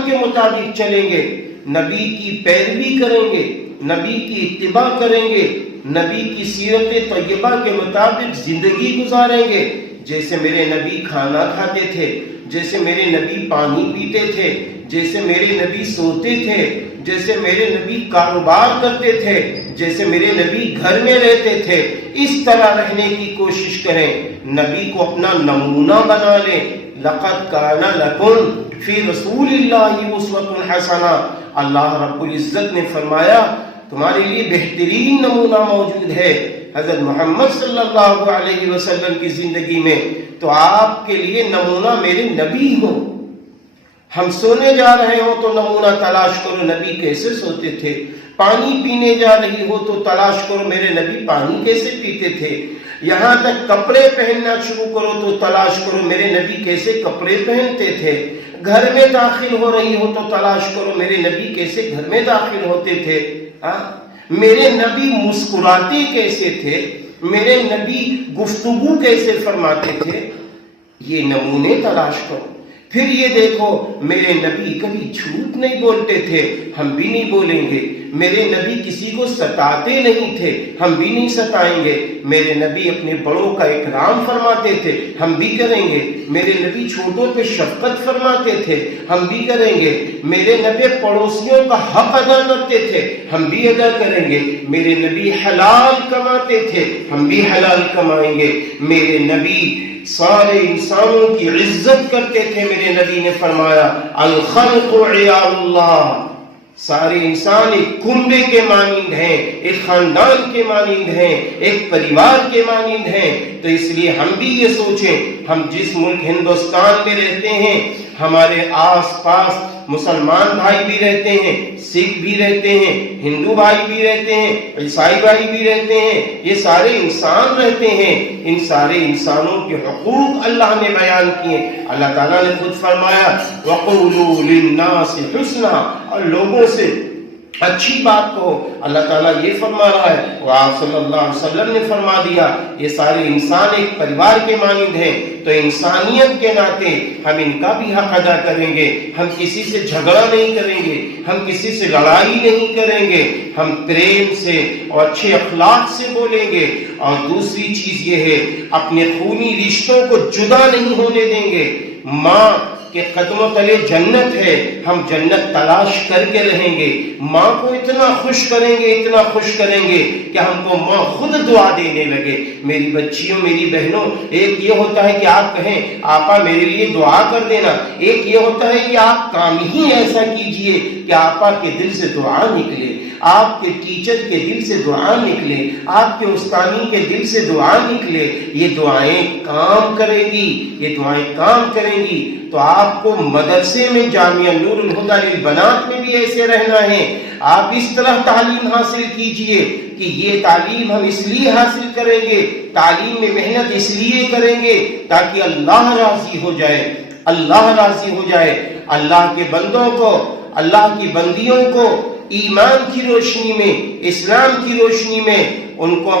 تعلیمات کے مطابق چلیں گے، نبی کی پیروی کریں گے، نبی کی اتباع کریں گے، نبی کی سیرت طیبہ کے مطابق زندگی گزاریں گے، جیسے میرے نبی کھانا کھاتے تھے، جیسے میرے نبی پانی پیتے تھے، جیسے میرے نبی سوتے تھے، جیسے میرے نبی کاروبار کرتے تھے، جیسے میرے نبی گھر میں رہتے تھے، اس طرح رہنے کی کوشش کریں، نبی کو اپنا نمونہ بنا لیں۔ لقد کان لکم فی رسول اللہ اسوۃ حسنہ، اللہ رب العزت نے فرمایا تمہارے لیے بہترین نمونہ موجود ہے حضرت محمد صلی اللہ علیہ وسلم کی زندگی میں، تو آپ کے لیے نمونہ میرے نبی ہو۔ ہم سونے جا رہے ہوں تو نمونہ تلاش کرو نبی کیسے سوتے تھے، پانی پینے جا رہی ہو تو تلاش کرو میرے نبی پانی کیسے پیتے تھے، یہاں تک کپڑے پہننا شروع کرو تو تلاش کرو میرے نبی کیسے کپڑے پہنتے تھے، گھر میں داخل ہو رہی ہو تو تلاش کرو میرے نبی کیسے گھر میں داخل ہوتے تھے، میرے نبی مسکراتے کیسے تھے، میرے نبی گفتگو کیسے فرماتے تھے، یہ نمونے تلاش کرو۔ پھر یہ دیکھو میرے نبی کبھی جھوٹ نہیں بولتے تھے، ہم بھی نہیں بولیں گے، میرے نبی کسی کو ستاتے نہیں تھے، ہم بھی نہیں ستائیں گے، میرے نبی اپنے بڑوں کا اکرام فرماتے تھے، ہم بھی کریں گے، میرے نبی چھوٹوں پہ شفقت فرماتے تھے، ہم بھی کریں گے، میرے نبی پڑوسیوں کا حق ادا کرتے تھے، ہم بھی ادا کریں گے، میرے نبی حلال کماتے تھے، ہم بھی حلال کمائیں گے، میرے نبی سارے انسانوں کی عزت کرتے تھے، میرے نبی نے فرمایا الخلق عیال اللہ، سارے انسان ایک کنبے کے مانند ہیں، ایک خاندان کے مانند ہیں، ایک پریوار کے مانند ہیں، تو اس لیے ہم بھی یہ سوچیں، ہم جس ملک ہندوستان میں رہتے ہیں، ہمارے آس پاس مسلمان بھائی بھی رہتے ہیں، سکھ بھی رہتے ہیں، ہندو بھائی بھی رہتے ہیں، عیسائی بھائی بھی رہتے ہیں، یہ سارے انسان رہتے ہیں، ان سارے انسانوں کے حقوق اللہ نے بیان کیے، اللہ تعالیٰ نے خود فرمایا وَقُولُوا لِلنَّاسِ حُسْنًا، اور لوگوں سے اچھی بات کہو، اللہ تعالیٰ یہ فرما رہا ہے، وہ آپ صلی اللہ علیہ وسلم نے فرما دیا، یہ سارے انسان ایک پریوار کے مانند ہیں، تو انسانیت کے ناطے ہم ان کا بھی حق ادا کریں گے، ہم کسی سے جھگڑا نہیں کریں گے، ہم کسی سے لڑائی نہیں کریں گے، ہم پریم سے اور اچھے اخلاق سے بولیں گے، اور دوسری چیز یہ ہے اپنے خونی رشتوں کو جدا نہیں ہونے دیں گے۔ ماں کہ قدموں تلے جنت ہے، ہم جنت تلاش کر کے رہیں گے، ماں کو اتنا خوش کریں گے، اتنا خوش کریں گے کہ ہم کو ماں خود دعا دینے لگے۔ میری بچیوں، میری بہنوں، ایک یہ ہوتا ہے کہ آپ کہیں آپا میرے لیے دعا کر دینا، ایک یہ ہوتا ہے کہ آپ کام ہی ایسا کیجئے کہ آپا کے دل سے دعا نکلے، آپ کے ٹیچر کے دل سے دعا نکلے، آپ کے استانی کے دل سے دعا نکلے، یہ دعائیں کام کریں گی، یہ دعائیں کام کریں گی۔ تو آپ کو مدرسے میں جامعہ نور الہدی للبنات میں بھی ایسے رہنا ہے، آپ اس طرح تعلیم حاصل کیجئے کہ یہ تعلیم ہم اس لیے حاصل کریں گے، تعلیم میں محنت اس لیے کریں گے تاکہ اللہ راضی ہو جائے، اللہ راضی ہو جائے، اللہ کے بندوں کو، اللہ کی بندیوں کو ایمان کی روشنی میں، اسلام کی روشنی میں ان کو